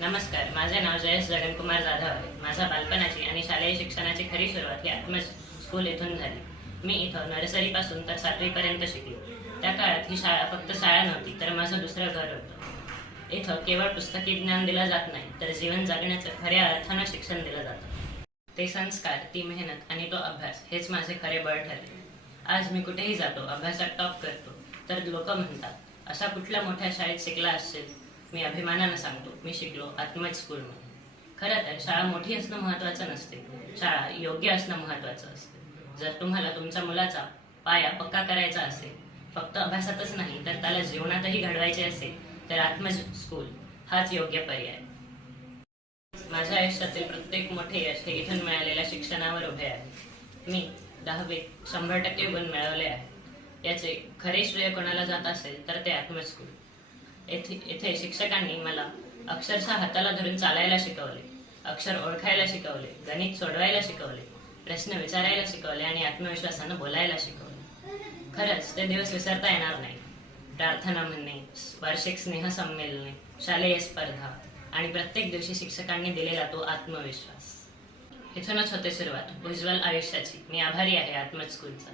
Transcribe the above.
नमस्कार माझे नाव जयेश जगनकुमार जाधव आहे. माझ्या बालपणाची आणि शालेय शिक्षणाची खरी सुरुवात ही आत्मज स्कूल येथून झाली. मी इथं नर्सरीपासून तर सातवीपर्यंत शिकलो. त्या काळात ही शाळा फक्त शाळा नव्हती तर माझं दुसरं घर होतं. इथं केवळ पुस्तकी ज्ञान दिलं जात नाही तर जीवन जगण्याचं खऱ्या अर्थानं शिक्षण दिलं जातं. ते संस्कार ती मेहनत आणि तो अभ्यास हेच माझे खरे बळ ठरले. आज मी कुठेही जातो अभ्यासात टॉप करतो तर लोक म्हणतात असा कुठल्या मोठ्या शाळेत शिकला असेल मी अभिमानानं सांगतो मी शिकलो आत्मज स्कूलमध्ये खरं तर शाळा मोठी असणं महत्वाचं नसते. शाळा योग्य असणं महत्वाचं असते. जर तुम्हाला तुमच्या मुलाचा पाया पक्का करायचा असेल फक्त अभ्यासातच नाही तर त्याला जीवनातही घडवायचे असेल तर आत्मज स्कूल हाच योग्य पर्याय. माझ्या आयुष्यातील प्रत्येक मोठे यश हे इथून मिळालेल्या शिक्षणावर उभे आहे. मी दहावीत शंभर टक्के गुण मिळवले आहे याचे खरे श्रेय कोणाला जात असेल तर ते आत्मज स्कूल येथे येथे शिक्षकांनी मला अक्षरशः हाताला धरून चालायला शिकवले अक्षर ओळखायला शिकवले गणित सोडवायला शिकवले प्रश्न विचारायला शिकवले आणि आत्मविश्वासानं बोलायला शिकवले. खरंच ते दिवस विसरता येणार नाही. प्रार्थना म्हणणे वार्षिक स्नेहसंमेलने शालेय स्पर्धा आणि प्रत्येक दिवशी शिक्षकांनी दिलेला तो आत्मविश्वास. इथूनच होते सुरुवात. उज्ज्वल आयुष्याची. मी आभारी आहे आत्मज स्कूलचा